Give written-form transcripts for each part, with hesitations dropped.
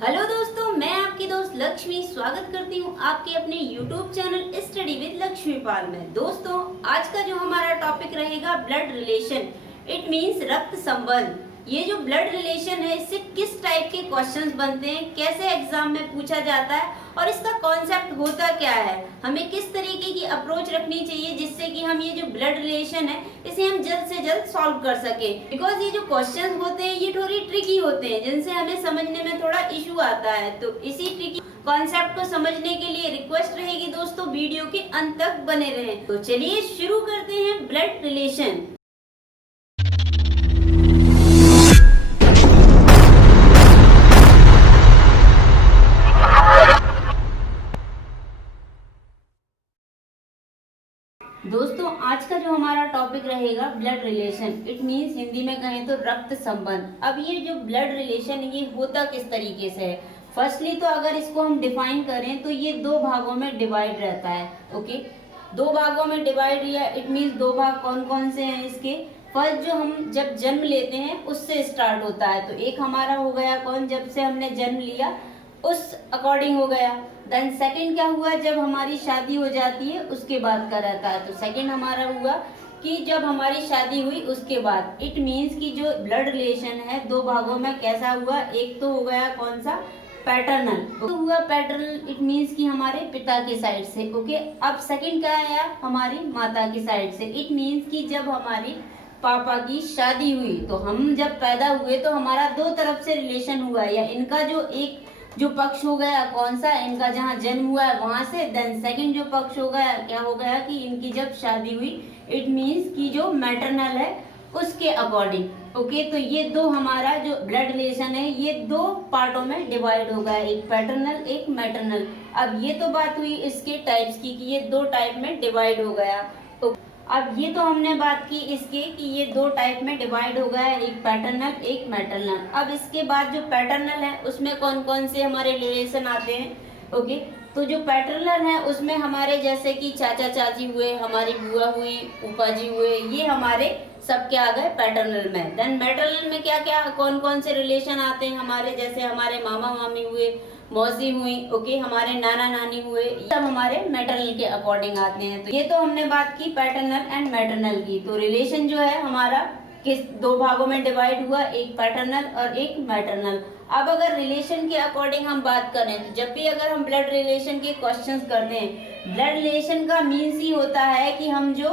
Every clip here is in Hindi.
हेलो दोस्तों, मैं आपकी दोस्त लक्ष्मी स्वागत करती हूँ आपके अपने YouTube channel study with Lakshmi Pal में। दोस्तों, आज का जो हमारा टॉपिक रहेगा ब्लड रिलेशन, इट मींस रक्त संबंध। ये जो ब्लड रिलेशन है, इससे किस टाइप के क्वेश्चंस बनते हैं, कैसे एग्जाम में पूछा जाता है और इसका कॉन्सेप्ट होता क्या है, हमें किस तरीके की अप्रोच रखनी चाहिए जिससे कि हम ये जो ब्लड रिलेशन है इसे हम जल्द से जल्द सॉल्व कर सके। बिकॉज ये जो क्वेश्चंस होते हैं ये थोड़ी ट्रिकी होते हैं, जिनसे हमें समझने में थोड़ा इशू आता है। तो इसी ट्रिकी कॉन्सेप्ट को समझने के लिए रिक्वेस्ट रहेगी दोस्तों, वीडियो के अंत तक बने रहें। तो चलिए शुरू करते हैं ब्लड रिलेशन। दोस्तों, आज का जो हमारा टॉपिक रहेगा blood relation, it means Hindi में कहें तो रक्त संबंध। अब ये जो ब्लड रिलेशन ये होता किस तरीके से है, फर्स्टली तो अगर इसको हम डिफाइन करें तो ये दो भागों में डिवाइड रहता है। ओके, दो भागों में डिवाइड या इट मींस दो भाग कौन कौन से हैं इसके। फर्स्ट जो हम जब जन्म लेते हैं उससे स्टार्ट होता है, तो एक हमारा हो गया कौन, जब से हमने जन्म लिया उस अकॉर्डिंग हो गया। देन सेकंड क्या हुआ, जब हमारी शादी हो जाती है उसके बाद का रहता है। तो सेकंड हमारा हुआ कि जब हमारी शादी हुई उसके बाद। इट मींस कि जो ब्लड रिलेशन है दो भागों में कैसा हुआ, एक तो हो गया कौन सा, पैटर्नल तो हुआ पैटर्नल, इट मींस कि हमारे पिता की साइड से। ओके, अब सेकंड क्या आया, हमारी माता की साइड से। इट मींस कि जब हमारी पापा की शादी हुई तो हम जब पैदा हुए तो हमारा दो तरफ से रिलेशन हुआ, या इनका जो एक जो पक्ष हो गया कौन सा, इनका जहाँ जन्म हुआ है वहां से। देन सेकंड जो पक्ष हो गया क्या हो गया कि इनकी जब शादी हुई, इट मींस कि जो मैटरनल है उसके अकॉर्डिंग। ओके, तो ये दो हमारा जो ब्लड रिलेशन है ये दो पार्टों में डिवाइड हो गया, एक पैटर्नल एक मैटरनल। अब ये तो बात हुई इसके टाइप्स की कि ये दो टाइप में डिवाइड हो गया। अब ये तो हमने बात की इसके कि ये दो टाइप में डिवाइड हो गया है, एक पैटर्नल एक मैटरनल। अब इसके बाद जो पैटर्नल है उसमें कौन कौन से हमारे रिलेशन आते हैं। ओके, तो जो पैटर्नल है उसमें हमारे जैसे कि चाचा चाची हुए, हमारी बुआ हुई, फूफा जी हुए, ये हमारे सब क्या आ गए पैटर्नल में। देन मैटरनल में क्या क्या कौन कौन से रिलेशन आते हैं हमारे, जैसे हमारे मामा मामी हुए, मौसी हुई, ओके, हमारे नाना नानी हुए, सब हमारे मैटरनल के अकॉर्डिंग आते हैं। तो ये तो हमने बात की पैटर्नल एंड मैटरनल की। तो रिलेशन जो है हमारा किस दो भागों में डिवाइड हुआ, एक पैटर्नल और एक मैटरनल। अब अगर रिलेशन के अकॉर्डिंग हम बात करें तो जब भी अगर हम ब्लड रिलेशन के क्वेश्चंस करते हैं, ब्लड रिलेशन का मीन्स ही होता है कि हम जो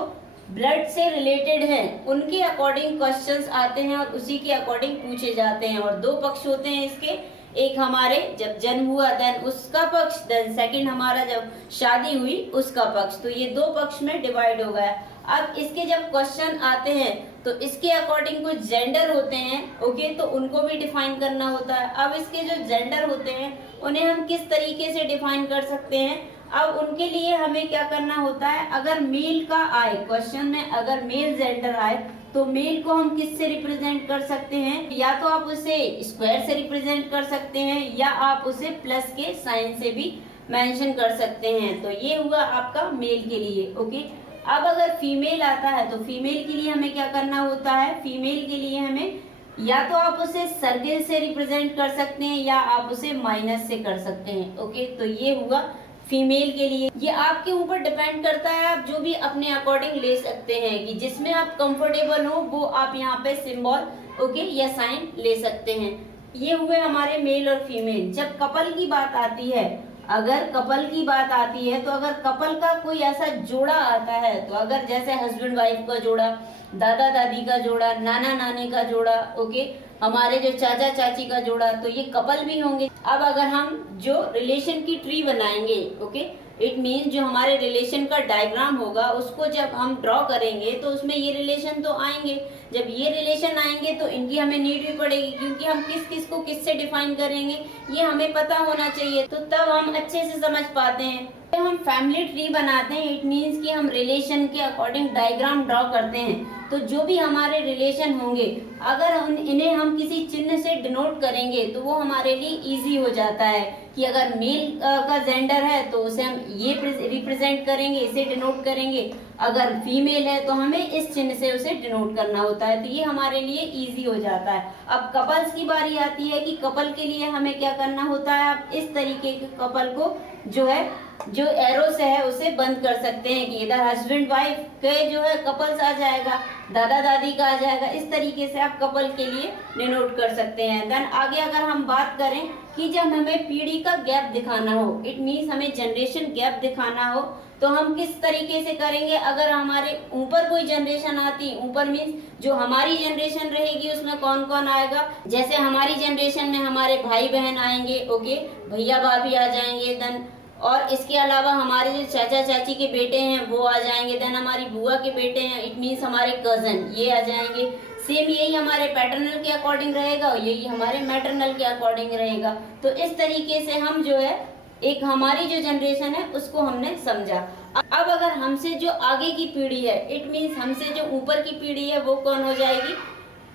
ब्लड से रिलेटेड हैं उनके अकॉर्डिंग क्वेश्चंस आते हैं और उसी के अकॉर्डिंग पूछे जाते हैं। और दो पक्ष होते हैं इसके, एक हमारे जब जन्म हुआ देन उसका पक्ष, देन सेकंड हमारा जब शादी हुई उसका पक्ष। तो ये दो पक्ष में डिवाइड हो गया। अब इसके जब क्वेश्चन आते हैं तो इसके अकॉर्डिंग कुछ जेंडर होते हैं, ओके, तो उनको भी डिफाइन करना होता है। अब इसके जो जेंडर होते हैं उन्हें हम किस तरीके से डिफाइन कर सकते हैं। अब उनके लिए हमें क्या करना होता है, अगर मेल का आए क्वेश्चन में, अगर मेल जेंडर आए तो मेल को हम किससे रिप्रेजेंट कर सकते हैं, या तो आप उसे स्क्वायर से रिप्रेजेंट कर सकते हैं या आप उसे प्लस के साइन से भी मेंशन कर सकते हैं। तो ये हुआ आपका मेल के लिए। ओके, अब अगर फीमेल आता है तो फीमेल के लिए हमें क्या करना होता है, फीमेल के लिए हमें या तो आप उसे सर्किल से रिप्रेजेंट कर सकते हैं या आप उसे माइनस से कर सकते हैं। ओके, तो ये हुआ फीमेल के लिए। ये आपके ऊपर डिपेंड करता है, आप जो भी अपने अकॉर्डिंग ले सकते हैं कि जिसमें आप कंफर्टेबल हो वो आप यहाँ पे सिंबल ओके या साइन ले सकते हैं। ये हुए हमारे मेल और फीमेल। जब कपल की बात आती है, अगर कपल की बात आती है तो अगर कपल का कोई ऐसा जोड़ा आता है, तो अगर जैसे हस्बैंड वाइफ का जोड़ा, दादा दादी का जोड़ा, नाना नानी का जोड़ा, ओके, हमारे जो चाचा चाची का जोड़ा, तो ये कपल भी होंगे। अब अगर हम जो रिलेशन की ट्री बनाएंगे, ओके, इट मीन जो हमारे रिलेशन का डायग्राम होगा उसको जब हम ड्रॉ करेंगे तो उसमें ये रिलेशन तो आएंगे। जब ये रिलेशन आएंगे तो इनकी हमें नीड भी पड़ेगी, क्योंकि हम किस किस को किससे डिफाइन करेंगे ये हमें पता होना चाहिए, तो तब हम अच्छे से समझ पाते हैं। जब हम फैमिली ट्री बनाते हैं, इट मीन्स कि हम रिलेशन के अकॉर्डिंग डायग्राम ड्रॉ करते हैं तो जो भी हमारे रिलेशन होंगे अगर इन्हें हम किसी चिन्ह से डिनोट करेंगे तो वो हमारे लिए इजी हो जाता है कि अगर मेल का जेंडर है तो उसे हम ये रिप्रेजेंट करेंगे, इसे डिनोट करेंगे, अगर फीमेल है तो हमें इस चिन्ह से उसे डिनोट करना होता है, तो ये हमारे लिए इजी हो जाता है। अब कपल्स की बारी आती है कि कपल के लिए हमें क्या करना होता है। आप इस तरीके के कपल को जो एरो से है उसे बंद कर सकते हैं कि इधर हस्बैंड वाइफ के जो है कपल्स आ जाएगा, दादा दादी का आ जाएगा, इस तरीके से आप कपल के लिए डिनोट कर सकते हैं। देन आगे अगर हम बात करें कि जब हमें पीढ़ी का गैप दिखाना हो, इट मीन्स हमें जनरेशन गैप दिखाना हो, तो हम किस तरीके से करेंगे। अगर हमारे ऊपर कोई जनरेशन आती, ऊपर मीन्स जो हमारी जनरेशन रहेगी उसमें कौन कौन आएगा, जैसे हमारी जनरेशन में हमारे भाई बहन आएंगे, ओके, भैया भाभी आ जाएंगे, देन और इसके अलावा हमारे जो चाचा चाची के बेटे हैं वो आ जाएंगे, देन हमारी बुआ के बेटे हैं, इट मीन्स हमारे कजन ये आ जाएंगे। सेम यही हमारे पैटर्नल के अकॉर्डिंग रहेगा और यही हमारे मैटरनल के अकॉर्डिंग रहेगा। तो इस तरीके से हम जो है एक हमारी जो जनरेशन है उसको हमने समझा। अब अगर हमसे जो आगे की पीढ़ी है, इट मीन्स हमसे जो ऊपर की पीढ़ी है वो कौन हो जाएगी,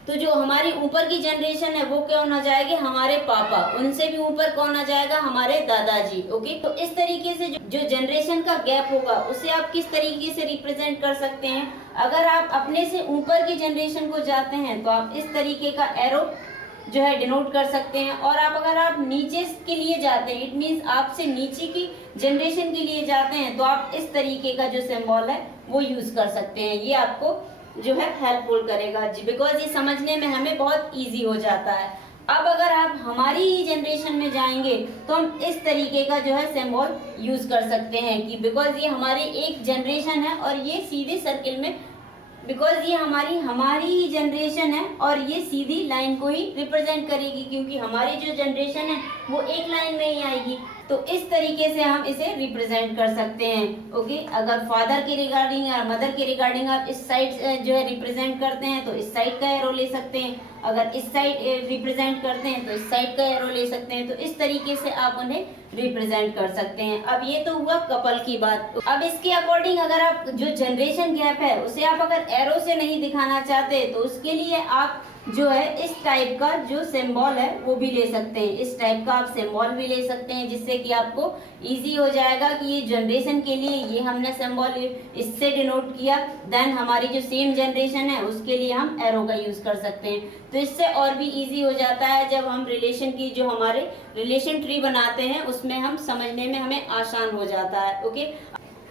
तो जो हमारी ऊपर की जनरेशन है वो कौन हो जाएगी, हमारे पापा, उनसे भी ऊपर कौन आ जाएगा, हमारे दादाजी, ओके। तो इस तरीके से जो जनरेशन का गैप होगा उसे आप किस तरीके से रिप्रेजेंट कर सकते हैं। अगर आप अपने से ऊपर की जनरेशन को जाते हैं तो आप इस तरीके का एरो जो है डिनोट कर सकते हैं, और अगर आप नीचे के लिए जाते हैं, इट मीन्स आपसे नीचे की जनरेशन के लिए जाते हैं, तो आप इस तरीके का जो सिंबल है वो यूज कर सकते हैं। ये आपको जो है हेल्पफुल करेगा जी, बिकॉज ये समझने में हमें बहुत इजी हो जाता है। अब अगर आप हमारी ही जनरेशन में जाएंगे तो हम इस तरीके का जो है सिंबल यूज कर सकते हैं कि बिकॉज ये हमारी एक जनरेशन है और ये सीधे सर्किल में, बिकॉज ये हमारी ही जनरेशन है और ये सीधी लाइन को ही रिप्रेजेंट करेगी, क्योंकि हमारी जो जनरेशन है वो एक लाइन में ही आएगी। तो इस तरीके से हम इसे रिप्रेजेंट कर सकते हैं, ओके। अगर फादर के रिगार्डिंग या मदर के रिगार्डिंग आप इस साइड जो है रिप्रेजेंट करते हैं तो इस साइड का एरो ले सकते हैं, अगर इस साइड रिप्रेजेंट करते हैं तो इस साइड का एरो ले सकते हैं। तो इस तरीके से आप उन्हें रिप्रेजेंट कर सकते हैं। अब ये तो हुआ कपल की बात। अब इसके अकॉर्डिंग अगर आप जो जनरेशन गैप है उसे आप अगर एरो से नहीं दिखाना चाहते तो उसके लिए आप जो है इस टाइप का जो सिंबल है वो भी ले सकते हैं। इस टाइप का आप सिंबल भी ले सकते हैं जिससे कि आपको इजी हो जाएगा कि ये जनरेशन के लिए ये हमने सिंबल इससे डिनोट किया, देन हमारी जो सेम जनरेशन है उसके लिए हम एरो का यूज कर सकते हैं। तो इससे और भी इजी हो जाता है जब हम रिलेशन की जो हमारे रिलेशन ट्री बनाते हैं उसमें हम समझने में हमें आसान हो जाता है, ओके।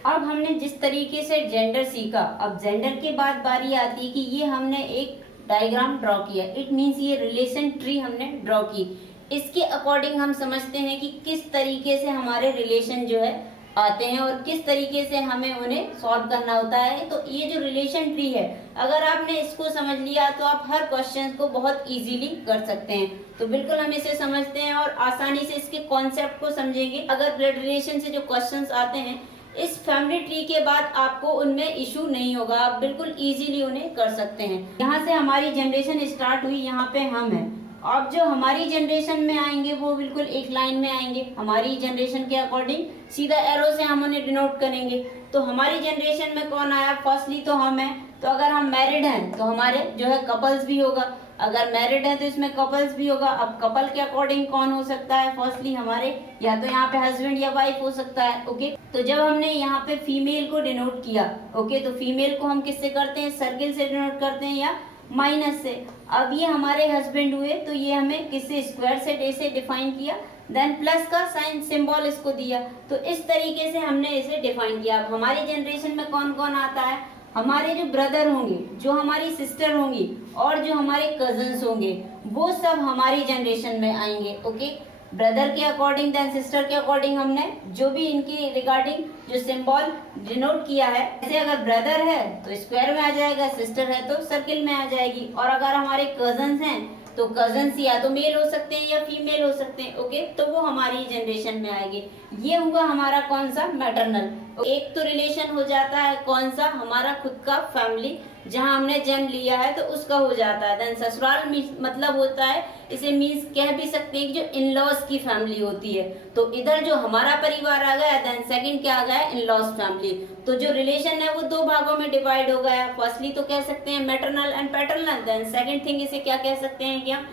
अब हमने जिस तरीके से जेंडर सीखा, अब जेंडर के बाद बारी आती है कि ये हमने एक डायग्राम ड्रॉ किया, इट मीन्स ये रिलेशन ट्री हमने ड्रॉ की। इसके अकॉर्डिंग हम समझते हैं कि किस तरीके से हमारे रिलेशन जो है आते हैं और किस तरीके से हमें उन्हें सॉल्व करना होता है। तो ये जो रिलेशन ट्री है अगर आपने इसको समझ लिया तो आप हर क्वेश्चन को बहुत इजीली कर सकते हैं। तो बिल्कुल हम इसे समझते हैं और आसानी से इसके कॉन्सेप्ट को समझेंगे। अगर ब्लड रिलेशन से जो क्वेश्चंस आते हैं इस फैमिली ट्री के बाद आपको उनमें इशू नहीं होगा, आप बिल्कुल इजीली उन्हें कर सकते हैं। यहाँ से हमारी जनरेशन स्टार्ट हुई, यहाँ पे हम हैं। अब जो हमारी जनरेशन में आएंगे वो बिल्कुल एक लाइन में आएंगे, हमारी जनरेशन के अकॉर्डिंग सीधा एरो से हम उन्हें डिनोट करेंगे। तो हमारी जनरेशन में कौन आया, फर्स्टली तो हम हैं। तो अगर हम मैरिड हैं तो हमारे जो है कपल्स भी होगा, अगर मैरिड है तो इसमें कपल्स भी होगा। अब कपल के अकॉर्डिंग कौन हो सकता है, फर्स्टली हमारे या तो यहाँ पे हस्बैंड या वाइफ हो सकता है, ओके। तो जब हमने यहाँ पे फीमेल को डिनोट किया, ओके, तो फीमेल को हम किससे करते हैं, सर्किल से डिनोट करते हैं या माइनस से। अब ये हमारे हस्बैंड हुए तो ये हमें किससे, स्क्वायर से ऐसे डिफाइन किया, देन प्लस का साइन सिंबल इसको दिया। तो इस तरीके से हमने इसे डिफाइन किया। अब हमारी जनरेशन में कौन कौन आता है, हमारे जो ब्रदर होंगे, जो हमारी सिस्टर होंगी और जो हमारे कजन्स होंगे वो सब हमारी जनरेशन में आएंगे, ओके। ब्रदर के अकॉर्डिंग देन सिस्टर के अकॉर्डिंग हमने जो भी इनकी रिगार्डिंग जो सिंबल डिनोट किया है, जैसे अगर ब्रदर है तो स्क्वायर में आ जाएगा, सिस्टर है तो सर्किल में आ जाएगी, और अगर हमारे कजन्स हैं तो कजन्स या तो मेल हो सकते हैं या फीमेल हो सकते हैं, ओके, तो वो हमारी जनरेशन में आएंगे। ये हुआ हमारा कौन सा, मैटरनल। एक तो रिलेशन हो जाता है कौन सा, हमारा खुद का फैमिली जहाँ हमने जन्म लिया है तो उसका हो जाता है। देन ससुराल मतलब होता है, इसे मीन्स कह भी सकते हैं कि जो इन लॉज की फैमिली होती है। तो इधर जो हमारा परिवार आ गया, देन सेकंड क्या आ गया, इन लॉज फैमिली। तो जो रिलेशन है वो दो भागों में डिवाइड हो गया। फर्स्टली तो कह सकते हैं maternal and paternal, then second thing इसे क्या कह सकते हैं क्या,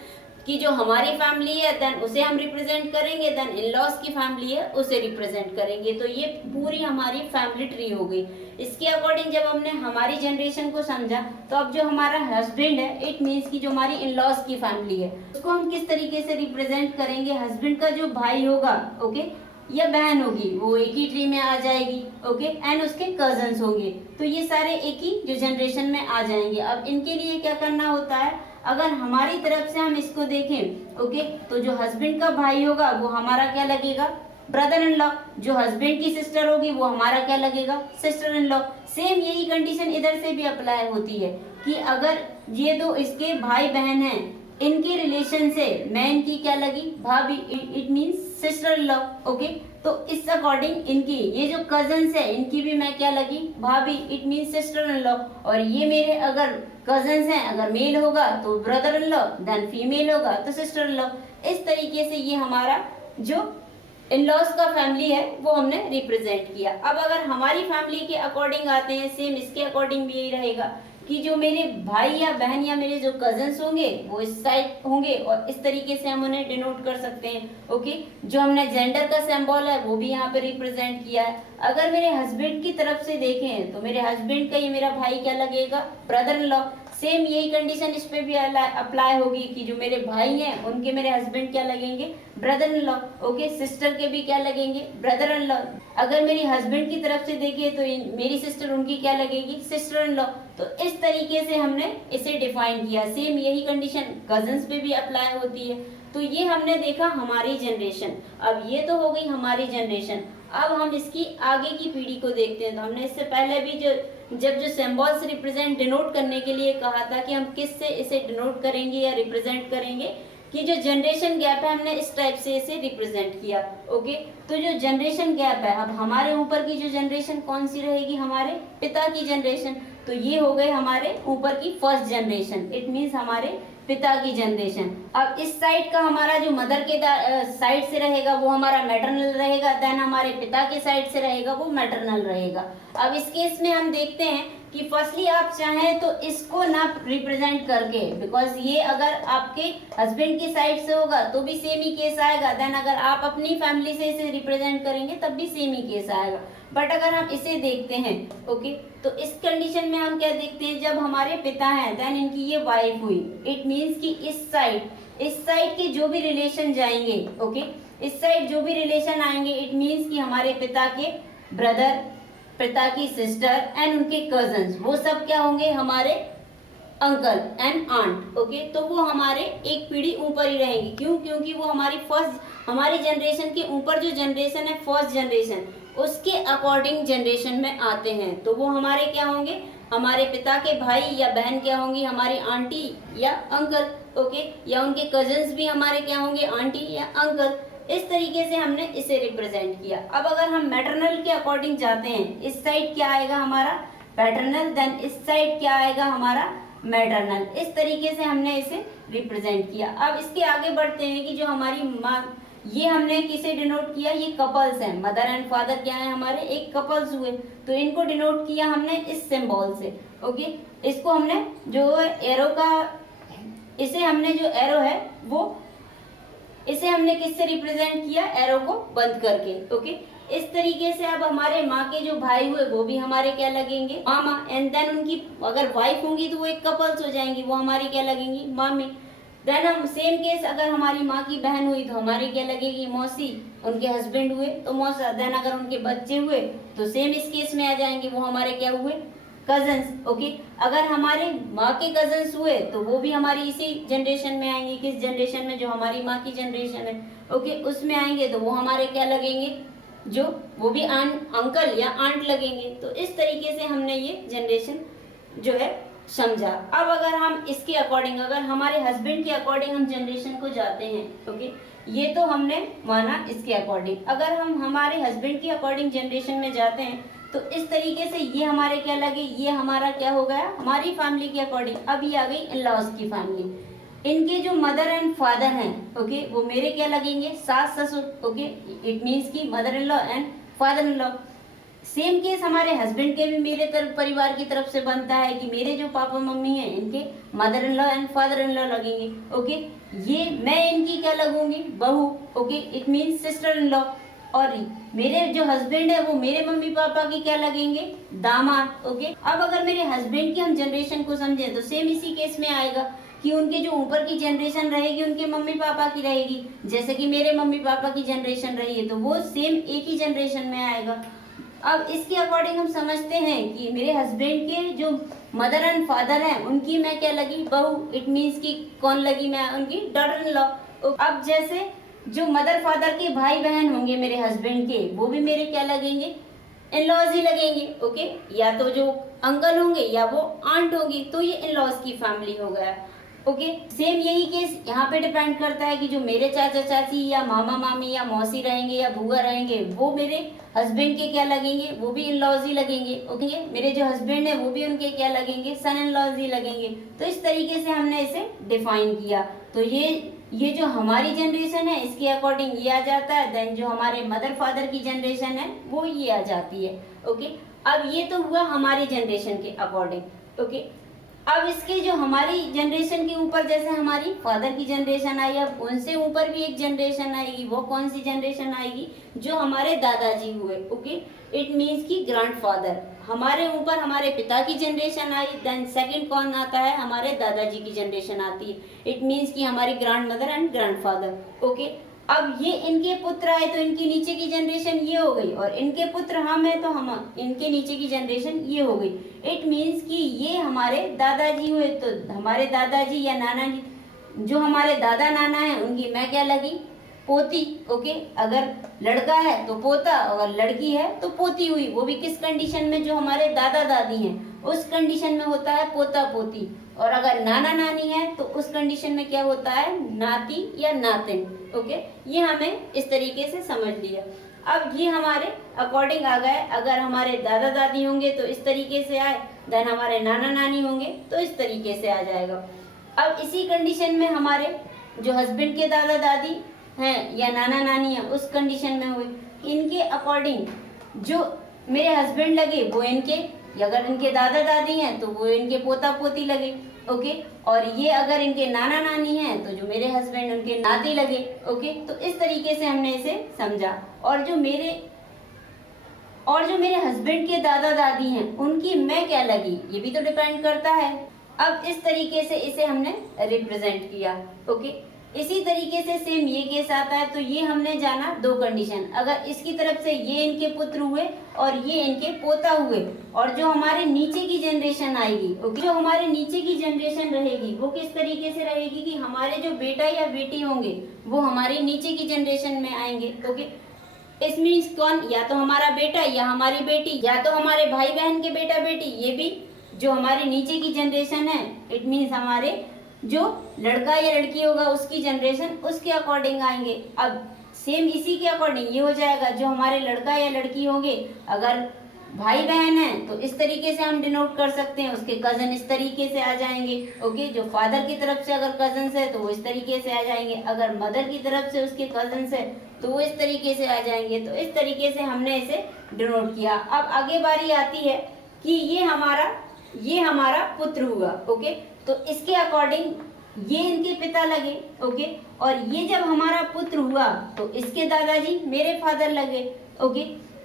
कि जो हमारी फैमिली है देन उसे हम रिप्रेजेंट करेंगे, देन इन लॉज की फैमिली है उसे रिप्रेजेंट करेंगे। तो ये पूरी हमारी फैमिली ट्री हो गई। इसके अकॉर्डिंग जब हमने हमारी जनरेशन को समझा, तो अब जो हमारा हस्बैंड है, इट मीन्स की जो हमारी इन लॉज की फैमिली है, उसको हम किस तरीके से रिप्रेजेंट करेंगे। हस्बैंड का जो भाई होगा, ओके, या बहन होगी, वो एक ही ट्री में आ जाएगी, ओके, एंड उसके कजन्स होंगे। तो ये सारे एक ही जो जनरेशन में आ जाएंगे। अब इनके लिए क्या करना होता है, अगर हमारी तरफ से हम इसको देखें, ओके, तो जो हस्बैंड का भाई होगा वो हमारा क्या लगेगा, ब्रदर इन लॉ। जो हस्बैंड की सिस्टर होगी वो हमारा क्या लगेगा, सिस्टर इन लॉ। सेम यही कंडीशन इधर से भी अप्लाई होती है कि अगर ये दो इसके भाई बहन हैं, इनके रिलेशन से मैं इनकी क्या लगी, भाभी, it means sister in law, okay. तो इस अकॉर्डिंग इनकी ये जो कजन्स है, इनकी भी मैं क्या लगी, भाभी, it means sister in law. और ये मेरे अगर कजन्स हैं, अगर मेल होगा तो brother in law, then female होगा तो सिस्टर इन लॉ। इस तरीके से ये हमारा जो इन लॉज का फैमिली है वो हमने रिप्रेजेंट किया। अब अगर हमारी फैमिली के अकॉर्डिंग आते हैं, सेम इसके अकॉर्डिंग भी यही रहेगा कि जो मेरे भाई या बहन या मेरे जो कजन्स होंगे वो इस साइड होंगे, और इस तरीके से हम उन्हें डिनोट कर सकते हैं, ओके। जो हमने जेंडर का सिंबल है वो भी यहाँ पे रिप्रेजेंट किया है। अगर मेरे हस्बैंड की तरफ से देखें तो मेरे हस्बैंड का ये मेरा भाई क्या लगेगा, ब्रदर इन लॉ। सेम यही कंडीशन इस पे भी अप्लाई होगी कि जो मेरे भाई हैं उनके मेरे हस्बैंड क्या लगेंगे, brother in law, okay. Sister के भी क्या लगेंगे, ब्रदर इन लॉ। अगर मेरी हस्बैंड की तरफ से देखिए तो मेरी सिस्टर उनकी क्या लगेगी, सिस्टर इन लॉ। तो इस तरीके से हमने इसे डिफाइन किया। सेम यही कंडीशन कजन्स पे भी अप्लाई होती है। तो ये हमने देखा हमारी जनरेशन। अब ये तो हो गई हमारी जनरेशन। अब हम इसकी आगे की पीढ़ी को देखते हैं। तो हमने इससे पहले भी जब जो सिंबल्स रिप्रेजेंट डिनोट करने के लिए कहा था कि हम किस से इसे डिनोट करेंगे या रिप्रेजेंट करेंगे, कि जो जनरेशन गैप है हमने इस टाइप से इसे रिप्रेजेंट किया, ओके। तो जो जनरेशन गैप है, अब हमारे ऊपर की जो जनरेशन कौन सी रहेगी, हमारे पिता की जनरेशन। तो ये हो गए हमारे ऊपर की फर्स्ट जनरेशन, इट मीन्स हमारे पिता की जनरेशन। अब इस साइड का हमारा जो मदर के साइड से रहेगा वो हमारा मैटरनल रहेगा, देन हमारे पिता के साइड से रहेगा वो मैटरनल रहेगा। अब इस केस में हम देखते हैं कि फर्स्टली आप चाहें तो इसको ना रिप्रेजेंट करके, बिकॉज ये अगर आपके हस्बैंड की साइड से होगा तो भी सेम ही केस आएगा, देन अगर आप अपनी फैमिली से इसे रिप्रेजेंट करेंगे तब भी सेम ही केस आएगा। बट अगर हम इसे देखते हैं, ओके, तो इस कंडीशन में हम क्या देखते हैं, जब हमारे पिता हैं देन इनकी ये वाइफ हुई, इट मीन्स कि इस साइड के जो भी रिलेशन जाएंगे, ओके, इस साइड जो भी रिलेशन आएंगे, इट मीन्स कि हमारे पिता के ब्रदर, पिता की सिस्टर एंड उनके कजन्स, वो सब क्या होंगे, हमारे अंकल एंड आंट, ओके। तो वो हमारे एक पीढ़ी ऊपर ही रहेंगे। क्यों? क्योंकि वो हमारी जनरेशन के ऊपर जो जनरेशन है, फर्स्ट जनरेशन, उसके अकॉर्डिंग जनरेशन में आते हैं। तो वो हमारे क्या होंगे, हमारे पिता के भाई या बहन क्या होंगी, हमारी आंटी या अंकल, ओके, या उनके कजन्स भी हमारे क्या होंगे, आंटी या अंकल। इस तरीके से हमने इसे रिप्रेजेंट किया। अब अगर हम मैटरनल के अकॉर्डिंग जाते हैं, इस साइड क्या आएगा हमारा पैटर्नल, देन इस साइड क्या आएगा हमारा मैटरनल। इस तरीके से हमने इसे रिप्रेजेंट किया। अब इसके आगे बढ़ते हैं कि जो हमारी माँ, ये हमने किसे डिनोट किया, ये कपल्स हैं, मदर एंड फादर क्या है हमारे, एक कपल्स हुए, तो इनको डिनोट किया हमने इस सिंबल से, ओके। इसको हमने जो एरो का, इसे हमने जो एरो है वो, इसे हमने किससे रिप्रेजेंट किया, एरो को बंद करके, ओके। इस तरीके से अब हमारे माँ के जो भाई हुए वो भी हमारे क्या लगेंगे, मामा, एंड देन उनकी अगर वाइफ होंगी तो वो एक कपल्स हो जाएंगी, वो हमारी क्या लगेंगी, मामी। देन हम सेम केस, अगर हमारी माँ की बहन हुई तो हमारी क्या लगेगी, मौसी, उनके हस्बैंड हुए तो मौसा, देन अगर उनके बच्चे हुए तो सेम इस केस में आ जाएंगे, वो हमारे क्या हुए, कजन्स, ओके। अगर हमारे माँ के कजन्स हुए तो वो भी हमारी इसी जनरेशन में आएंगे, किस जनरेशन में, जो हमारी माँ की जनरेशन है, ओके, उसमें आएंगे, तो वो हमारे क्या लगेंगे, जो वो भी अंकल या आंट लगेंगे। तो इस तरीके से हमने ये जनरेशन जो है समझा। अब अगर हम इसके अकॉर्डिंग, अगर हमारे हस्बैंड के अकॉर्डिंग हम जनरेशन को जाते हैं, ओके, ये तो हमने माना इसके अकॉर्डिंग। अगर हम हमारे हस्बैंड के अकॉर्डिंग जनरेशन में जाते हैं तो इस तरीके से ये हमारे क्या लगे, ये हमारा क्या हो गया, हमारी फैमिली के अकॉर्डिंग। अब ये आ गई इन लॉज की फैमिली। इनके जो मदर एंड फादर हैं, ओके, वो मेरे क्या लगेंगे, सास ससुर, ओके, इट मीन्स की mother in law and father in law. Same case हमारे हस्बैंड के भी मेरे तरफ परिवार की तरफ से बनता है कि मेरे जो पापा मम्मी हैं इनके mother in law and father in law लगेंगे, ओके। ये मैं इनकी क्या लगूंगी, बहू, okay, it means sister in law. और मेरे जो हस्बैंड है वो मेरे मम्मी पापा की क्या लगेंगे, दामाद, ओके। अब अगर मेरे हस्बैंड की हम जनरेशन को समझे तो सेम इसी केस में आएगा कि उनके जो ऊपर की जनरेशन रहेगी उनके मम्मी पापा की रहेगी, जैसे कि मेरे मम्मी पापा की जनरेशन रही है तो वो सेम एक ही जनरेशन में आएगा। अब इसके अकॉर्डिंग हम समझते हैं कि मेरे हस्बैंड के जो मदर एंड फादर हैं उनकी मैं क्या लगी, बहू, इट मीन्स की कौन लगी, मैं उनकी डॉटर इन लॉ। अब जैसे जो मदर फादर के भाई बहन होंगे मेरे हस्बैंड के, वो भी मेरे क्या लगेंगे, इन लॉज ही लगेंगे, ओके। या तो जो अंकल होंगे या वो आंट होंगी, तो ये इन लॉज की फैमिली हो गया, ओके। सेम यही केस यहाँ पे डिपेंड करता है कि जो मेरे चाचा चाची या मामा मामी या मौसी रहेंगे या बुआ रहेंगे वो मेरे हस्बैंड के क्या लगेंगे, वो भी इन लॉज ही लगेंगे, ओके। मेरे जो हस्बैंड है वो भी उनके क्या लगेंगे, सन इन लॉज ही लगेंगे। तो इस तरीके से हमने इसे डिफाइन किया। तो ये जो हमारी जनरेशन है इसके अकॉर्डिंग ये आ जाता है, देन जो हमारे मदर फादर की जनरेशन है वो ये आ जाती है, ओके। अब ये तो हुआ हमारी जनरेशन के अकॉर्डिंग, ओके। अब इसके जो हमारी जनरेशन के ऊपर जैसे हमारी फादर की जनरेशन आई, अब उनसे ऊपर भी एक जनरेशन आएगी। वो कौन सी जनरेशन आएगी, जो हमारे दादाजी हुए, ओके, इट मीन्स की ग्रैंडफादर। हमारे ऊपर हमारे पिता की जनरेशन आई, देन सेकंड कौन आता है, हमारे दादाजी की जनरेशन आती है, इट मीन्स की हमारी grand mother and grandfather, okay. अब ये इनके पुत्र आए तो इनकी नीचे की जनरेशन ये हो गई, और इनके पुत्र हम है तो हम इनके नीचे की जनरेशन ये हो गई। इट मीन्स कि ये हमारे दादाजी हुए, तो हमारे दादाजी या नाना जी, जो हमारे दादा नाना है उनकी मैं क्या लगी, पोती, ओके। अगर लड़का है तो पोता, अगर लड़की है तो पोती हुई। वो भी किस कंडीशन में, जो हमारे दादा दादी हैं उस कंडीशन में होता है पोता पोती। और अगर नाना नानी है तो उस कंडीशन में क्या होता है, नाती या नातिन, ओके। ये हमें इस तरीके से समझ लिया। अब ये हमारे अकॉर्डिंग आ गए। अगर हमारे दादा दादी होंगे तो इस तरीके से आए, देन हमारे नाना नानी होंगे तो इस तरीके से आ जाएगा। अब इसी कंडीशन में हमारे जो हस्बैंड के दादा दादी हैं या नाना नानी है उस कंडीशन में हुए, इनके अकॉर्डिंग जो मेरे हस्बैंड लगे वो इनके, अगर इनके दादा दादी हैं तो वो इनके पोता पोती लगे, ओके। और ये अगर इनके नाना नानी हैं तो जो मेरे हस्बैंड उनके नाती लगे, ओके। तो इस तरीके से हमने इसे समझा। और जो मेरे हस्बैंड के दादा दादी हैं उनकी मैं क्या लगी, ये भी तो डिपेंड करता है। अब इस तरीके से इसे हमने रिप्रेजेंट किया, ओके। इसी तरीके से सेम ये केस आता है। तो ये हमने जाना दो कंडीशन, अगर इसकी तरफ से ये इनके पुत्र हुए और ये इनके पोता हुए, और जो हमारे नीचे की जनरेशन आएगी, ओके, जो हमारे नीचे की जनरेशन रहेगी वो किस तरीके से रहेगी कि हमारे जो बेटा या बेटी होंगे वो हमारे नीचे की जनरेशन में आएंगे, ओके। इस मीन्स कौन, या तो हमारा बेटा या हमारी बेटी, या तो हमारे भाई बहन के बेटा बेटी, ये भी जो हमारे नीचे की जनरेशन है, इट मीन्स हमारे जो लड़का या लड़की होगा उसकी जनरेशन, उसके अकॉर्डिंग आएंगे। अब सेम इसी के अकॉर्डिंग ये हो जाएगा, जो हमारे लड़का या लड़की होंगे, अगर भाई बहन है तो इस तरीके से हम डिनोट कर सकते हैं, उसके कजन इस तरीके से आ जाएंगे, ओके। जो फादर की तरफ से अगर कजन है तो वो इस तरीके से आ जाएंगे, अगर मदर की तरफ से उसके कजन है तो वो इस तरीके से आ जाएंगे। तो इस तरीके से हमने इसे डिनोट किया। अब आगे बारी आती है कि ये हमारा पुत्र हुआ, ओके। तो इसके अकॉर्डिंग ये इनके पिता लगे, ओके। और ये जब हमारा पुत्र हुआ तो इसके दादाजी मेरे फादर लगे, ओके।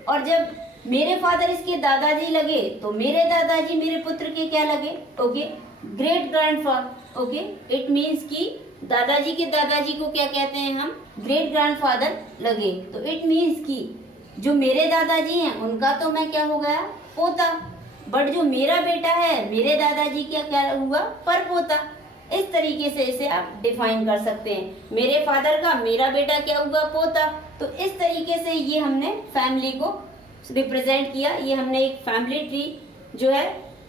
और जब मेरे फादर इसके दादाजी लगे तो मेरे दादाजी मेरे पुत्र के क्या लगे, okay, great grandfather, okay. It means कि दादाजी के दादाजी को क्या कहते हैं हम, ग्रेट ग्रैंडफादर लगे। तो इट मीन्स कि जो मेरे दादाजी हैं उनका तो मैं क्या हो गया, पोता, बट जो मेरा बेटा है मेरे दादाजी का क्या हुआ, परपोता। इस तरीके से इसे आप डिफाइन कर सकते हैं। मेरे फादर का मेरा बेटा क्या हुआ, पोता। तो इस तरीके से ये हमने फैमिली को रिप्रेजेंट किया। ये हमने एक फैमिली ट्री जो है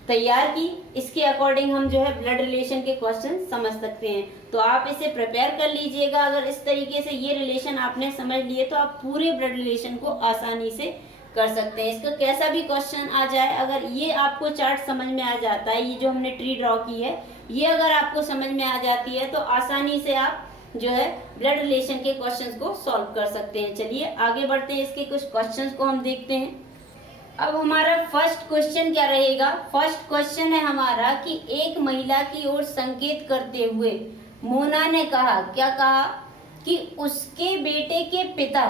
तैयार की। इसके अकॉर्डिंग हम जो है ब्लड रिलेशन के क्वेश्चन समझ सकते हैं। तो आप इसे प्रिपेयर कर लीजिएगा। अगर इस तरीके से ये रिलेशन आपने समझ लिए तो आप पूरे ब्लड रिलेशन को आसानी से कर सकते हैं। इसका कैसा भी क्वेश्चन आ जाए, अगर ये आपको चार्ट समझ में आ जाता है, ये जो हमने ट्री ड्रॉ की है ये अगर आपको समझ में आ जाती है तो आसानी से आप जो है ब्लड रिलेशन के क्वेश्चंस को सॉल्व कर सकते हैं। चलिए आगे बढ़ते हैं, इसके कुछ क्वेश्चंस को हम देखते हैं। अब हमारा फर्स्ट क्वेश्चन क्या रहेगा? फर्स्ट क्वेश्चन है हमारा कि एक महिला की ओर संकेत करते हुए मोना ने कहा, क्या कहा? कि उसके बेटे के पिता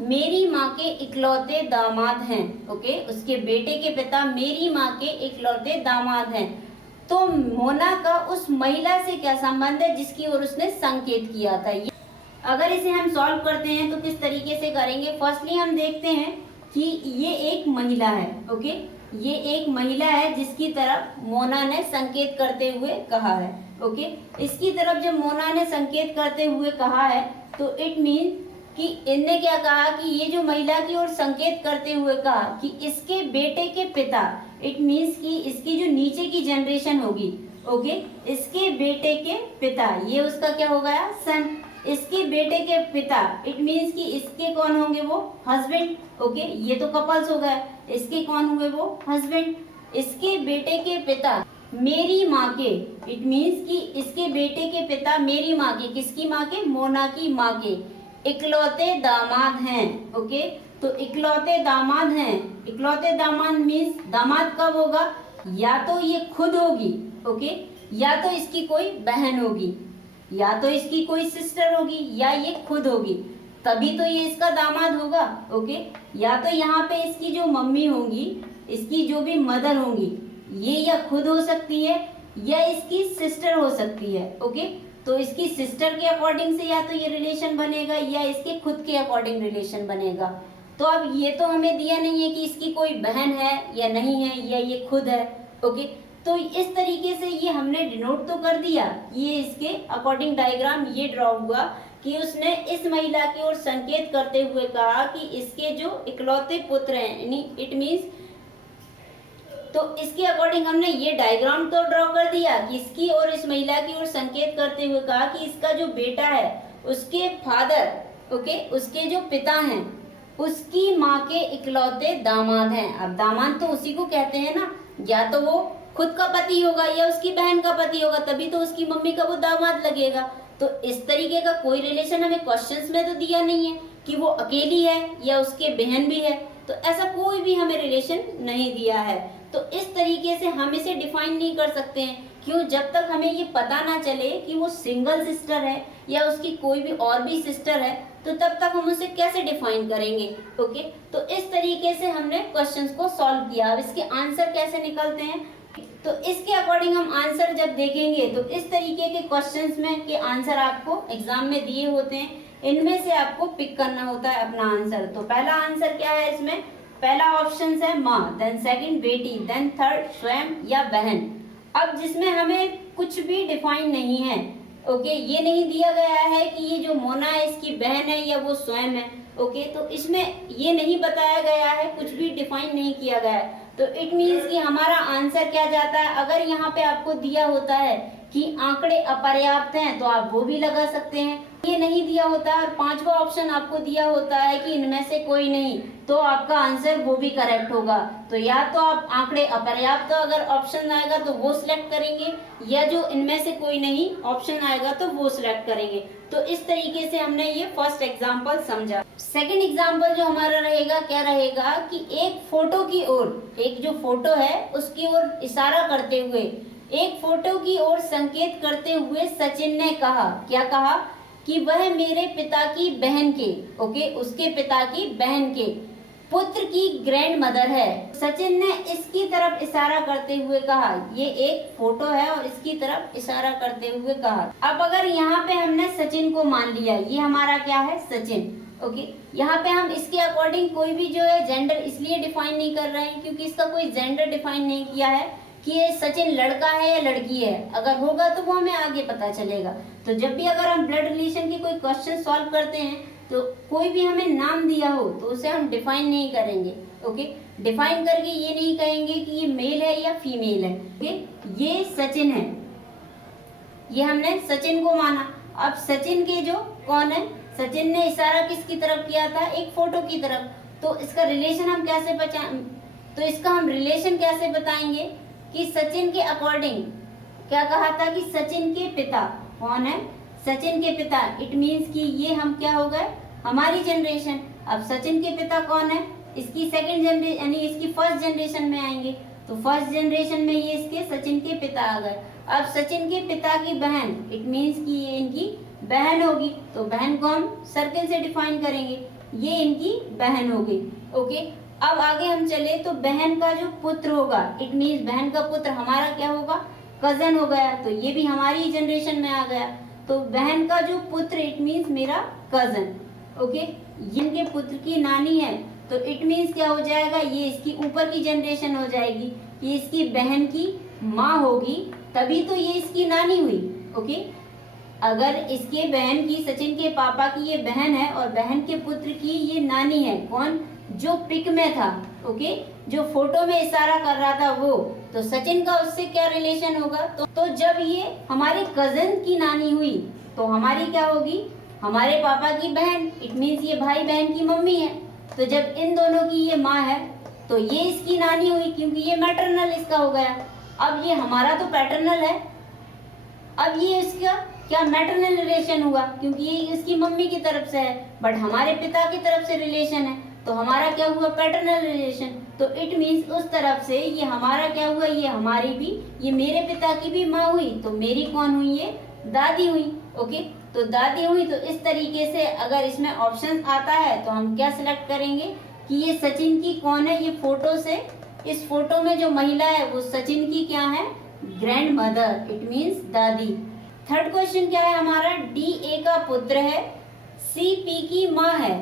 मेरी माँ के इकलौते दामाद हैं। ओके, उसके बेटे के पिता मेरी माँ के इकलौते दामाद हैं। तो मोना का उस महिला से क्या संबंध है जिसकी ओर उसने संकेत किया था? ये अगर इसे हम सॉल्व करते हैं तो किस तरीके से करेंगे? फर्स्टली हम देखते हैं कि ये एक महिला है। ओके, ये एक महिला है जिसकी तरफ मोना ने संकेत करते हुए कहा है। ओके, इसकी तरफ जब मोना ने संकेत करते हुए कहा है तो इट मीन कि इनने क्या कहा कि ये जो महिला की ओर संकेत करते हुए कहा कि इसके बेटे के पिता, इट मीन्स कि इसकी जो नीचे की जनरेशन होगी, ओके, इसके बेटे के पिता, ये उसका क्या हो गया? सन। इसके बेटे के पिता, इट मीन्स कि इसके कौन होंगे? वो हस्बैंड। ओके, ये तो कपल्स हो गए, इसके कौन हुए? वो हस्बैंड। इसके बेटे के पिता मेरी माँ के, इट मीन्स कि इसके बेटे के पिता मेरी माँ के, किसकी माँ के? मोना की माँ के इकलौते दामाद हैं। ओके, तो इकलौते दामाद हैं। इकलौते दामाद मीन्स दामाद कब होगा? या तो ये खुद होगी, ओके, या तो इसकी कोई बहन होगी, या तो इसकी कोई सिस्टर होगी, या ये खुद होगी, तभी तो ये इसका दामाद होगा। ओके, या तो यहाँ पे इसकी जो मम्मी होंगी, इसकी जो भी मदर होंगी, ये या खुद हो सकती है या इसकी सिस्टर हो सकती है। ओके, तो इसकी सिस्टर के अकॉर्डिंग से या तो ये रिलेशन बनेगा या इसके खुद के अकॉर्डिंग रिलेशन बनेगा। तो अब ये तो हमें दिया नहीं है कि इसकी कोई बहन है या नहीं है या ये खुद है। ओके, तो इस तरीके से ये हमने डिनोट तो कर दिया, ये इसके अकॉर्डिंग डायग्राम ये ड्रॉ हुआ कि उसने इस महिला की ओर संकेत करते हुए कहा कि इसके जो इकलौते पुत्र हैं, इट मीन्स, तो इसके अकॉर्डिंग हमने ये डायग्राम तो ड्रॉ कर दिया कि इसकी और इस महिला की ओर संकेत करते हुए कहा कि इसका जो बेटा है उसके फादर, ओके, उसके जो पिता हैं उसकी माँ के इकलौते दामाद हैं। अब दामाद तो उसी को कहते हैं ना, या तो वो खुद का पति होगा या उसकी बहन का पति होगा, तभी तो उसकी मम्मी का वो दामाद लगेगा। तो इस तरीके का कोई रिलेशन हमें क्वेश्चंस में तो दिया नहीं है कि वो अकेली है या उसके बहन भी है, तो ऐसा कोई भी हमें रिलेशन नहीं दिया है। तो इस तरीके से हम इसे डिफाइन नहीं कर सकते हैं। क्यों? जब तक हमें ये पता ना चले कि वो सिंगल सिस्टर है या उसकी कोई भी और भी सिस्टर है, तो तब तक हम उसे कैसे डिफाइन करेंगे? ओके, तो इस तरीके से हमने क्वेश्चंस को सॉल्व किया। अब इसके आंसर कैसे निकलते हैं, तो इसके अकॉर्डिंग हम आंसर जब देखेंगे तो इस तरीके के क्वेश्चंस में के आंसर आपको एग्जाम में दिए होते हैं, इनमें से आपको पिक करना होता है अपना आंसर। तो पहला आंसर क्या है इसमें? पहला ऑप्शन है माँ, देन सेकंड बेटी, देन थर्ड स्वयं या बहन। अब जिसमें हमें कुछ भी डिफाइन नहीं है, ओके, ये नहीं दिया गया है कि ये जो मोना है इसकी बहन है या वो स्वयं है। ओके, तो इसमें ये नहीं बताया गया है, कुछ भी डिफाइन नहीं किया गया है, तो इट मीन्स कि हमारा आंसर क्या जाता है? अगर यहाँ पे आपको दिया होता है कि आंकड़े अपर्याप्त हैं तो आप वो भी लगा सकते हैं। ये नहीं दिया होता और पांचवा ऑप्शन आपको दिया होता है कि इनमें से कोई नहीं, तो आपका आंसर वो भी करेक्ट होगा। तो या तो आप आंकड़े अपर्याप्त तो अगर ऑप्शन आएगा तो वो सिलेक्ट करेंगे, या जो इनमें से कोई नहीं ऑप्शन आएगा तो वो सिलेक्ट करेंगे। तो इस तरीके से हमने ये फर्स्ट एग्जाम्पल समझा। सेकंड एग्जाम्पल जो हमारा रहेगा, क्या रहेगा कि एक फोटो की ओर, एक जो फोटो है उसकी ओर इशारा करते हुए, एक फोटो की ओर संकेत करते हुए सचिन ने कहा, क्या कहा? कि वह मेरे पिता की बहन के, ओके, उसके पिता की बहन के पुत्र की ग्रैंड मदर है। सचिन ने इसकी तरफ इशारा करते हुए कहा, ये एक फोटो है और इसकी तरफ इशारा करते हुए कहा। अब अगर यहाँ पे हमने सचिन को मान लिया, ये हमारा क्या है? सचिन। ओके, यहाँ पे हम इसके अकॉर्डिंग कोई भी जो है जेंडर इसलिए डिफाइन नहीं कर रहे हैं क्योंकि इसका कोई जेंडर डिफाइन नहीं किया है कि ये सचिन लड़का है या लड़की है। अगर होगा तो वो हमें आगे पता चलेगा। तो जब भी अगर हम ब्लड रिलेशन की कोई क्वेश्चन सॉल्व करते हैं तो कोई भी हमें नाम दिया हो तो उसे हम डिफाइन नहीं करेंगे। ओके, डिफाइन करके ये नहीं कहेंगे कि ये मेल है या फीमेल है। ओके, ये सचिन है, ये हमने सचिन को माना। अब सचिन के जो कौन है, सचिन ने इशारा किसकी तरफ किया था? एक फोटो की तरफ। तो इसका रिलेशन हम इसका हम रिलेशन कैसे बताएंगे कि सचिन के अकॉर्डिंग क्या कहा था कि सचिन के पिता कौन है, सचिन के पिता, इट मीन्स कि ये हम क्या हो गए, हमारी जनरेशन। अब सचिन के पिता कौन है, इसकी सेकंड जनरेशन यानी इसकी फर्स्ट जनरेशन में आएंगे, तो फर्स्ट जनरेशन में ये इसके सचिन के पिता आ गए। अब सचिन के पिता की बहन, इट मीन्स कि ये इनकी बहन होगी, तो बहन को हम सर्किल से डिफाइन करेंगे, ये इनकी बहन हो गई। ओके, अब आगे हम चले तो बहन का जो पुत्र होगा, इट मीन्स बहन का पुत्र हमारा क्या होगा, कजन हो गया, तो ये भी हमारी जनरेशन में आ गया। तो बहन का जो पुत्र इट मीन्स मेरा कजन। ओके, जिनके पुत्र की नानी है तो इट मीन्स क्या हो जाएगा, ये इसकी ऊपर की जनरेशन हो जाएगी, ये इसकी बहन की माँ होगी, तभी तो ये इसकी नानी हुई। ओके, अगर इसके बहन की, सचिन के पापा की ये बहन है और बहन के पुत्र की ये नानी है, कौन, जो पिक में था, ओके, जो फोटो में इशारा कर रहा था वो, तो सचिन का उससे क्या रिलेशन होगा, तो जब ये हमारे कजन की नानी हुई तो हमारी क्या होगी, हमारे पापा की बहन, इट मीन्स ये भाई बहन की मम्मी है। तो जब इन दोनों की ये माँ है तो ये इसकी नानी हुई, क्योंकि ये मैटरनल इसका हो गया। अब ये हमारा तो पैटर्नल है, अब ये इसका क्या मैटरनल रिलेशन हुआ, क्योंकि ये इसकी मम्मी की तरफ से है, बट हमारे पिता की तरफ से रिलेशन है, तो हमारा क्या हुआ, पैटर्नल रिलेशन। तो इट मीन्स उस तरफ से ये हमारा क्या हुआ, ये हमारी भी, ये मेरे पिता की भी माँ हुई, तो मेरी कौन हुई, ये दादी हुई। ओके, तो दादी हुई। तो इस तरीके से अगर इसमें ऑप्शन आता है तो हम क्या सिलेक्ट करेंगे कि ये सचिन की कौन है, ये फोटो से, इस फोटो में जो महिला है वो सचिन की क्या है, ग्रैंड मदर, इट मीन्स दादी। थर्ड क्वेश्चन क्या है हमारा, डी ए का पुत्र है, सी पी की माँ है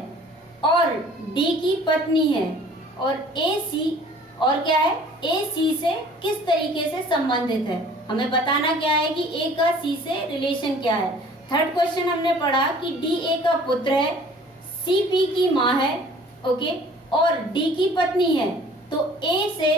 और डी की पत्नी है, और ए सी, और क्या है, ए सी से किस तरीके से संबंधित है, हमें बताना क्या है कि ए का सी से रिलेशन क्या है। थर्ड क्वेश्चन हमने पढ़ा कि डी ए का पुत्र है, सी पी की माँ है, ओके, और डी की पत्नी है, तो ए से,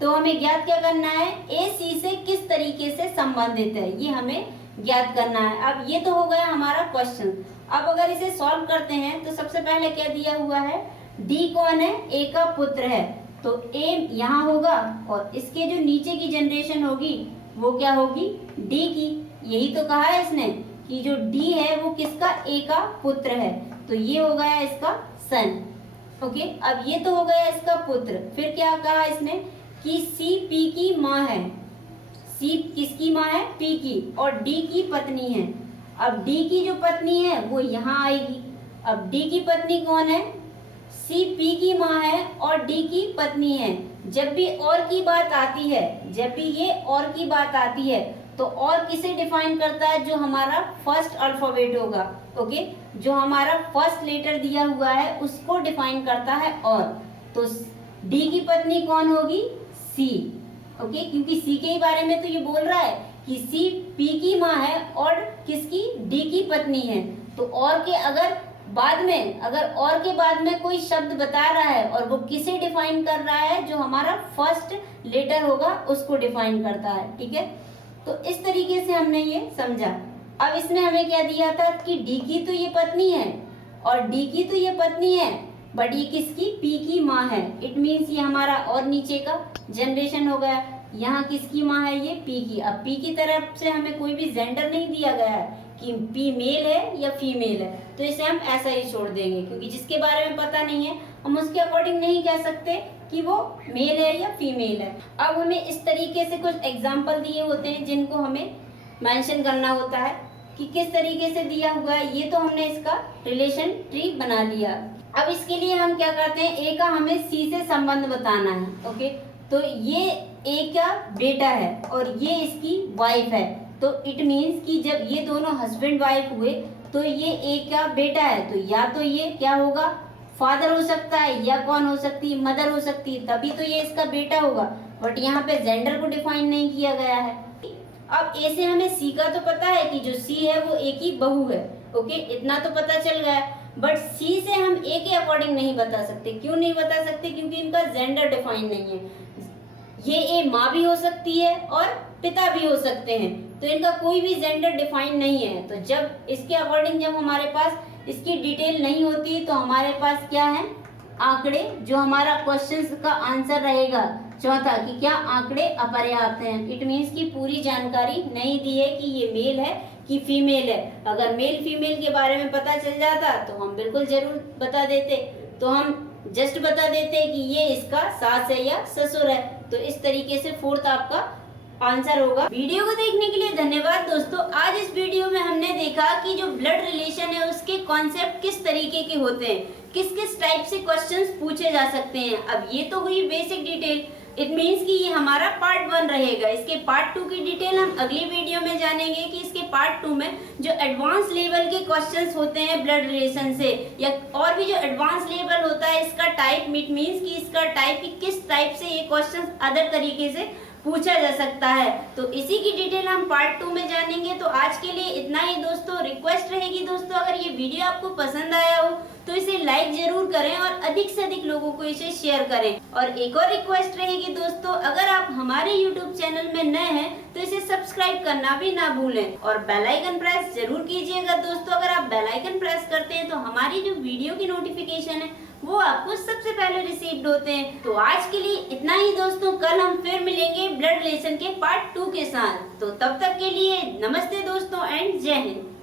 तो हमें ज्ञात क्या करना है, ए सी से किस तरीके से संबंधित है, ये हमें ज्ञात करना है। अब ये तो हो गया हमारा क्वेश्चन। अब अगर इसे सॉल्व करते हैं तो सबसे पहले क्या दिया हुआ है, डी कौन है, ए का पुत्र है, तो ए यहाँ होगा और इसके जो नीचे की जनरेशन होगी वो क्या होगी, डी की। यही तो कहा है इसने कि जो डी है वो किसका, ए का पुत्र है, तो ये हो गया इसका सन। ओके, अब ये तो हो गया इसका पुत्र। फिर क्या कहा इसने कि सी पी की माँ है, सी किसकी माँ है, पी की, और डी की पत्नी है। अब डी की जो पत्नी है वो यहाँ आएगी। अब डी की पत्नी कौन है, सी पी की माँ है और डी की पत्नी है। जब भी और की बात आती है, जब भी ये और की बात आती है तो और किसे डिफाइन करता है, जो हमारा फर्स्ट अल्फाबेट होगा, ओके, जो हमारा फर्स्ट लेटर दिया हुआ है उसको डिफाइन करता है और। तो डी की पत्नी कौन होगी, सी, ओके, क्योंकि सी के ही बारे में तो ये बोल रहा है कि सी पी की माँ है और किसकी, डी की पत्नी है। तो और के अगर बाद में, अगर और के बाद में कोई शब्द बता रहा है और वो किसे डिफाइन कर रहा है, जो हमारा फर्स्ट लेटर होगा उसको डिफाइन करता है। ठीक है, तो इस तरीके से हमने ये समझा। अब इसमें हमें क्या दिया था कि डी की तो ये पत्नी है और डी की तो ये पत्नी है, बट ये किसकी, पी की माँ है। इट मीन्स ये हमारा और नीचे का जनरेशन हो गया। यहाँ किसकी माँ है, ये पी की। अब पी की तरफ से हमें कोई भी जेंडर नहीं दिया गया है कि पी मेल है या फीमेल है, तो इसे हम ऐसा ही छोड़ देंगे, क्योंकि जिसके बारे में पता नहीं है हम उसके अकॉर्डिंग नहीं कह सकते कि वो मेल है या फीमेल है। अब हमें इस तरीके से कुछ एग्जाम्पल दिए होते हैं जिनको हमें मेंशन करना होता है कि किस तरीके से दिया हुआ है। ये तो हमने इसका रिलेशन ट्री बना लिया। अब इसके लिए हम क्या करते हैं, ए का हमें सी से संबंध बताना है। ओके, तो ये ए का बेटा है और ये इसकी वाइफ है, तो इट मीन्स कि जब ये दोनों हस्बैंड वाइफ हुए तो ये ए का बेटा है, तो या तो ये क्या होगा, फादर हो सकता है, या कौन हो सकती है, मदर हो सकती है, तभी तो ये इसका बेटा होगा। बट यहाँ पे जेंडर को डिफाइन नहीं किया गया है। अब ए से हमें सी का तो पता है कि जो सी है वो ए की बहू है। ओके, इतना तो पता चल गया, बट सी से हम ए के अकॉर्डिंग नहीं बता सकते। क्यों नहीं बता सकते, क्योंकि इनका जेंडर डिफाइन नहीं है। ये ए माँ भी हो सकती है और पिता भी हो सकते हैं, तो इनका कोई भी जेंडर डिफाइन नहीं है। तो जब इसके अकॉर्डिंग, जब हमारे पास इसकी डिटेल नहीं होती तो हमारे पास क्या है, आंकड़े, जो हमारा क्वेश्चन का आंसर रहेगा। चौथा कि क्या आंकड़े अपर्याप्त हैं, इट मीन्स की पूरी जानकारी नहीं दी है कि ये मेल है कि फीमेल है। अगर मेल फीमेल के बारे में पता चल जाता तो हम बिल्कुल जरूर बता देते, तो हम जस्ट बता देते कि ये इसका सास है या ससुर है। तो इस तरीके से फोर्थ आपका आंसर होगा। वीडियो को देखने के लिए धन्यवाद दोस्तों। आज इस वीडियो में हमने देखा कि जो ब्लड रिलेशन है उसके कॉन्सेप्ट किस तरीके के होते हैं, किस किस टाइप से क्वेश्चंस पूछे जा सकते हैं। अब ये तो हुई बेसिक डिटेल, इट मीन्स कि ये हमारा पार्ट 1 रहेगा। इसके पार्ट 2 की डिटेल हम अगली वीडियो में जानेंगे कि इसके पार्ट 2 में जो एडवांस लेवल के क्वेश्चंस होते हैं ब्लड रिलेशन से, या और भी जो एडवांस लेवल होता है इसका टाइप, इट मीन्स कि इसका टाइप कि किस टाइप से ये क्वेश्चंस अदर तरीके से पूछा जा सकता है, तो इसी की डिटेल हम पार्ट 2 में जानेंगे। तो आज के लिए इतना ही दोस्तों। रिक्वेस्ट रहेगी दोस्तों, अगर ये वीडियो आपको पसंद आया हो तो इसे लाइक जरूर करें और अधिक से अधिक लोगों को इसे शेयर करें। और एक और रिक्वेस्ट रहेगी दोस्तों, अगर आप हमारे YouTube चैनल में नए हैं तो इसे सब्सक्राइब करना भी ना भूलें और बेल आइकन प्रेस जरूर कीजिएगा दोस्तों। अगर आप बेल आइकन प्रेस करते हैं तो हमारी जो वीडियो की नोटिफिकेशन है वो आपको सबसे पहले रिसीव्ड होते हैं। तो आज के लिए इतना ही दोस्तों, कल हम फिर मिलेंगे ब्लड रिलेशन के पार्ट 2 के साथ। तो तब तक के लिए नमस्ते दोस्तों एंड जय हिंद।